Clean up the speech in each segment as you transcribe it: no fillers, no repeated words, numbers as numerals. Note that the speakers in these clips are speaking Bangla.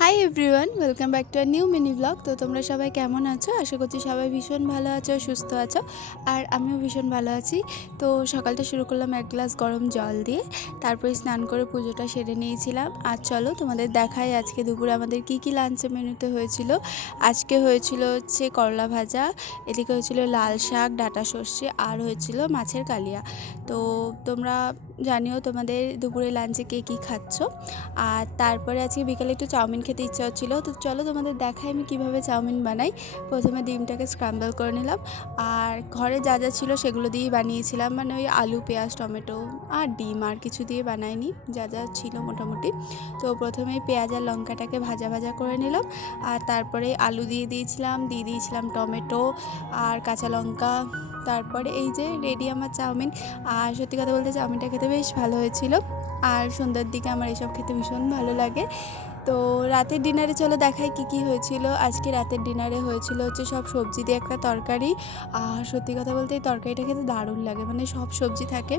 Hi everyone, welcome back to a new mini blog. তো তোমরা সবাই কেমন আছো? আশা করছি সবাই ভীষণ ভালো আছো, সুস্থ আছো। আর আমিও ভীষণ ভালো আছি। তো সকালটা শুরু করলাম এক গ্লাস গরম জল দিয়ে, তারপরে স্নান করে পুজোটা সেরে নিয়েছিলাম। আর চলো তোমাদের দেখাই আজকে দুপুরে আমাদের কি কি লাঞ্চে মেনুতে হয়েছিল। আজকে হয়েছিল হচ্ছে করলা ভাজা, এদিকে হয়েছিল লাল শাক, ডাঁটা সর্ষে, আর হয়েছিল মাছের কালিয়া। তো তোমরা জানিও তোমাদের দুপুরে লাঞ্চে কে কী খাচ্ছ। আর তারপরে আজকে বিকালে একটু চাউমিন খেতে ইচ্ছা হচ্ছিলো, তো চলো তোমাদের দেখাই আমি কিভাবে চাউমিন বানাই। প্রথমে ডিমটাকে স্ক্রাম্বল করে নিলাম, আর ঘরে যা যা ছিল সেগুলো দিয়েই বানিয়েছিলাম, মানে ওই আলু, পেঁয়াজ, টমেটো আর ডিম, আর কিছু দিয়ে বানাইনি, যা যা ছিল মোটামুটি। তো প্রথমেই পেঁয়াজ আর লঙ্কাটাকে ভাজা ভাজা করে নিলাম, আর তারপরে আলু দিয়ে দিয়েছিলাম টমেটো আর কাঁচা লঙ্কা। তারপরে এই যে রেডি আমার চাউমিন। আর সত্যি কথা বলতে চাউমিনটা খেতে বেশ ভালো হয়েছিল। আর সন্ধ্যার দিকে আমার এসব খেতে ভীষণ ভালো লাগে। তো রাতের ডিনারে চলো দেখাই কি কি হয়েছিল। আজকে রাতের ডিনারে হয়েছিল হচ্ছে সব সবজি দিয়ে একটা তরকারি। আর সত্যি কথা বলতে এই তরকারিটা খেতে দারুণ লাগে, মানে সব সবজি থাকে।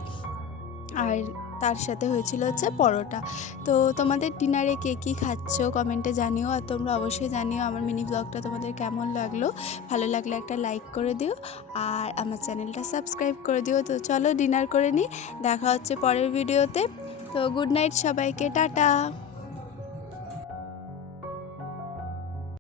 আর তার সাথে হয়েছিল হচ্ছে পরোটা। তো তোমাদের ডিনারে কে কী খাচ্ছ কমেন্টে জানিও। আর তোমরা অবশ্যই জানিও আমার মিনি ব্লগটা তোমাদের কেমন লাগলো। ভালো লাগলে একটা লাইক করে দিও, আর আমার চ্যানেলটা সাবস্ক্রাইব করে দিও। তো চলো ডিনার করে নিই, দেখা হচ্ছে পরের ভিডিওতে। তো গুড নাইট সবাইকে, টাটা।